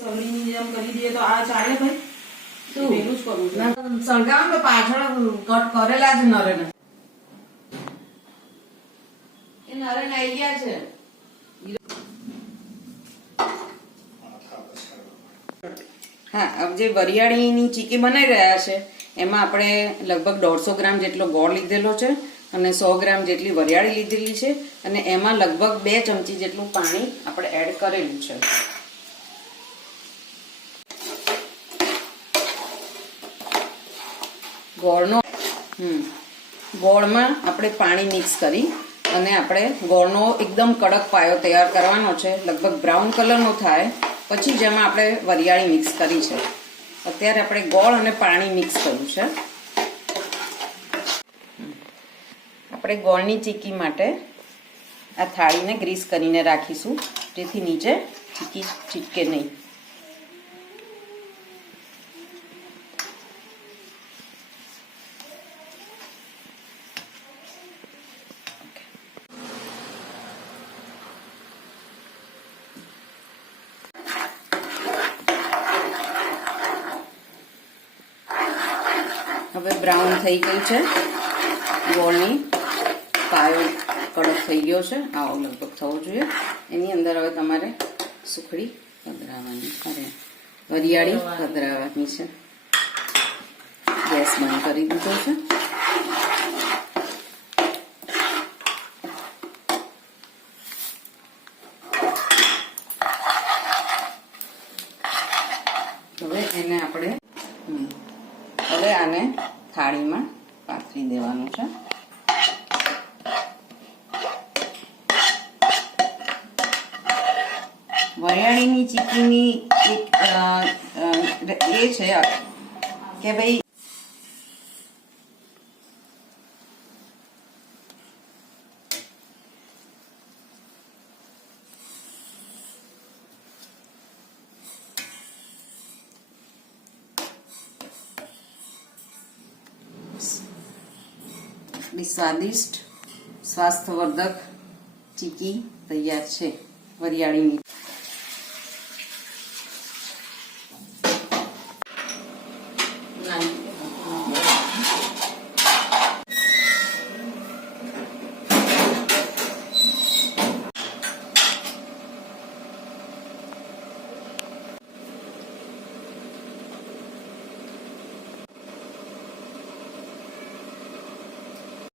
સગડીની જેમ કરી દઈએ તો આ ચાલે ભાઈ? શું પેલું જ કરું છું. સળગાવ તો પાછળ કટ કરેલા જ નરે ને એ નરે આવી ગયા છે. હા, अब જે વરિયાળીની ચીકી બનાવી રહ્યા છે એમાં આપણે લગભગ 150 ગ્રામ જેટલો ગોળ લીધેલો છે અને 100 ગ્રામ જેટલી વરિયાળી લીધેલી છે અને એમાં લગભગ 2 ચમચી જેટલું પાણી આપણે એડ કરેલું છે. ગોળમાં આપણે પાણી મિક્સ કરી અને આપણે ગોળનો એકદમ કડક પાયો તૈયાર કરવાનો છે. લગભગ બ્રાઉન કલરનો થાય પછી જેમાં આપણે વરિયાળી મિક્સ કરી છે. અત્યારે આપણે ગોળ અને પાણી મિક્સ કર્યું છે. આપણે ગોળની ચીકી માટે આ થાળીને ગ્રીસ કરીને રાખીશું જેથી નીચે ચીકી ચીટકે નહીં. હવે બ્રાઉન થઈ ગઈ છે. ગોળની પાયો કડક થઈ ગયો છે. આવો લગભગ થવો જોઈએ. એની અંદર હવે તમારે સુખડી પધરાવવાની, અરે વરિયાળી પધરાવવાની છે. ગેસ બંધ કરી દીધો છે. હવે એને આપણે હવે આને થાળીમાં પાથરી દેવાનું છે. વરિયાળીની ચીકીની એક એ છે કે ભાઈ સ્વાદિષ્ટ સ્વાસ્થ્યવર્ધક ચીકી તૈયાર છે વરિયાળીની.